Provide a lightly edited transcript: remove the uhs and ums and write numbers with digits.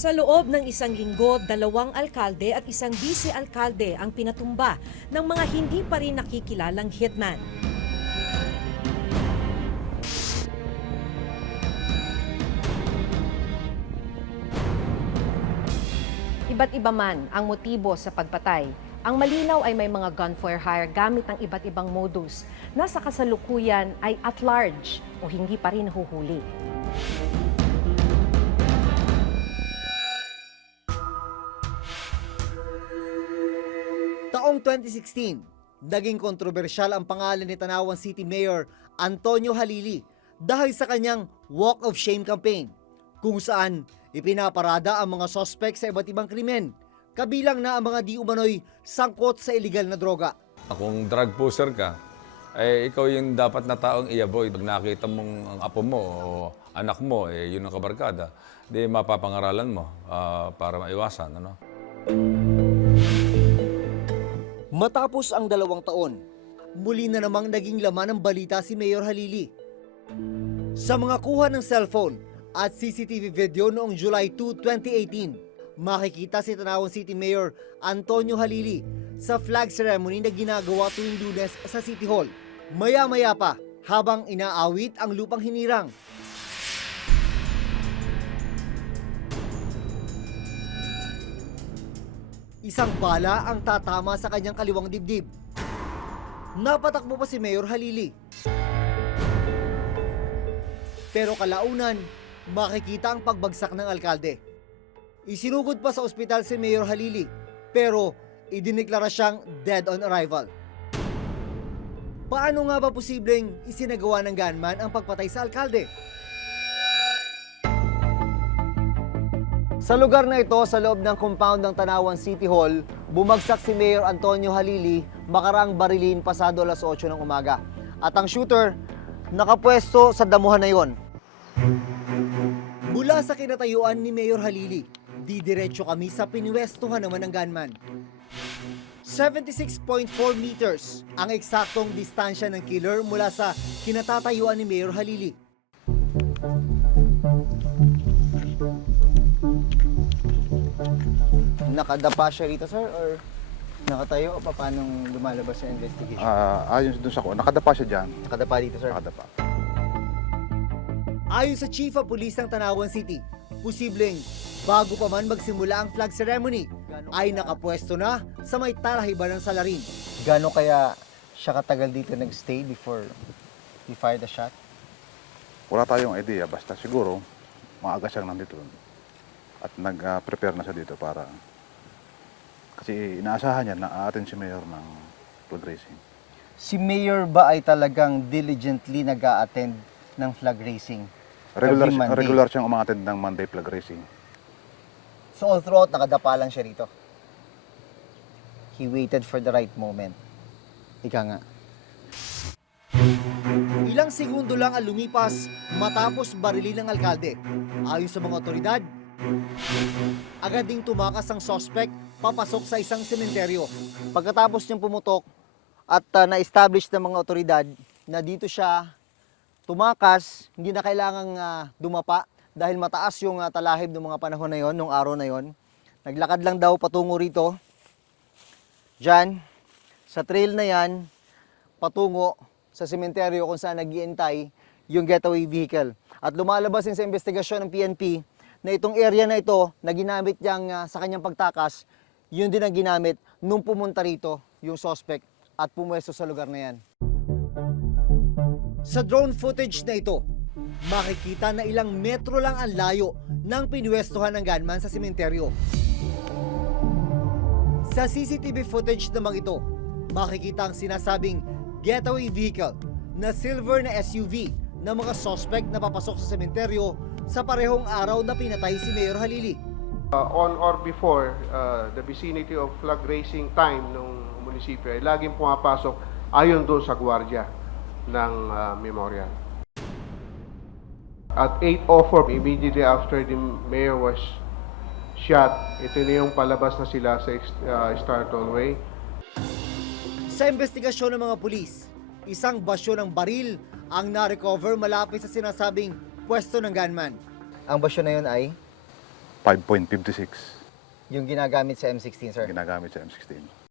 Sa loob ng isang linggo, 2 alkalde at 1 vice-alkalde ang pinatumba ng mga hindi pa rin nakikilalang hitman. Iba't iba man ang motibo sa pagpatay. Ang malinaw ay may mga gun for hire gamit ang iba't ibang modus na sa kasalukuyan ay at large o hindi pa rin nahuhuli. Taong 2016, naging kontrobersyal ang pangalan ni Tanawan City Mayor Antonio Halili dahil sa kanyang Walk of Shame campaign, kung saan ipinaparada ang mga sospek sa iba't ibang krimen, kabilang na ang mga di umano'y sangkot sa iligal na droga. Kung drug pusher ka, ikaw yung dapat na taong i-avoid. Pag nakita mong ang apo mo o anak mo, yun ang kabarkada, di mapapangaralan mo para maiwasan. Ano? Matapos ang 2 taon, muli na namang naging laman ng balita si Mayor Halili. Sa mga kuha ng cellphone at CCTV video noong July 2, 2018, makikita si Tanawan City Mayor Antonio Halili sa flag ceremony na ginagawa tuwing Lunes sa City Hall. Maya-maya pa, habang inaawit ang lupang hinirang. Isang bala ang tatama sa kanyang kaliwang dibdib. Napatakbo pa si Mayor Halili. Pero kalaunan, makikita ang pagbagsak ng alkalde. Isinugod pa sa ospital si Mayor Halili, pero idineklara siyang dead on arrival. Paano nga ba posibleng isinagawa ng gunman ang pagpatay sa alkalde? Sa lugar na ito, sa loob ng compound ng Tanawan City Hall, bumagsak si Mayor Antonio Halili makarang barilin pasado alas 8 ng umaga. At ang shooter, nakapwesto sa damuhan na yon. Mula sa kinatayuan ni Mayor Halili, didiretso kami sa pinwestuhan naman ng gunman. 76.4 meters ang eksaktong distansya ng killer mula sa kinatatayuan ni Mayor Halili. Nakadapa siya rito, sir, or nakatayo o paano lumalabas sa investigation? Ayon doon sa ko, nakadapa siya dyan. Nakadapa dito, sir? Nakadapa. Ayon sa Chief of Police ng Tanawan City, posibleng bago pa man magsimula ang flag ceremony, ay nakapwesto na sa may talahiban ng salarin. Gano'n kaya siya katagal dito nag-stay before he fired the shot? Wala tayong idea, basta siguro maaga siyang nandito at nag-prepare na siya dito para kasi inaasahan niya na aatin si Mayor ng flag raising. Si Mayor ba ay talagang diligently nag-a-attend ng flag raising? Regular siyang umaattend ng Monday flag raising. So all throughout, nakadapa lang siya rito? He waited for the right moment. Ika nga. Ilang segundo lang ang lumipas matapos barilin ng alkalde. Ayon sa mga otoridad, agad ding tumakas ang suspect papasok sa isang sementeryo. Pagkatapos niyang pumutok at na-establish ng mga otoridad na dito siya tumakas, hindi na kailangang dumapa dahil mataas yung talahib ng mga panahon na yon, nung araw na yon. Naglakad lang daw patungo rito. Diyan, sa trail na yan, patungo sa sementeryo kung saan nag-iintay yung getaway vehicle. At lumalabas din sa investigasyon ng PNP na itong area na ito na ginamit niyang sa kanyang pagtakas, yun din ang ginamit nung pumunta rito yung suspect at pumwesto sa lugar na yan. Sa drone footage na ito, makikita na ilang metro lang ang layo ng pinwestuhan ng gunman sa sementeryo. Sa CCTV footage namang ito, makikita ang sinasabing getaway vehicle na silver na SUV ng mga suspect na papasok sa sementeryo sa parehong araw na pinatay si Mayor Halili. On or before the vicinity of flag raising time ng munisipyo ay laging pumapasok ayon doon sa gwardiya ng memorial. At 8:04, immediately after the mayor was shot, ito na yung palabas na sila sa Starton Way. Sa investigasyon ng mga pulis, isang basyo ng baril ang na-recover malapit sa sinasabing pwesto ng gunman. Ang basyo na yun ay? 5.56 Yung ginagamit sa M16, sir. ginagamit sa M16.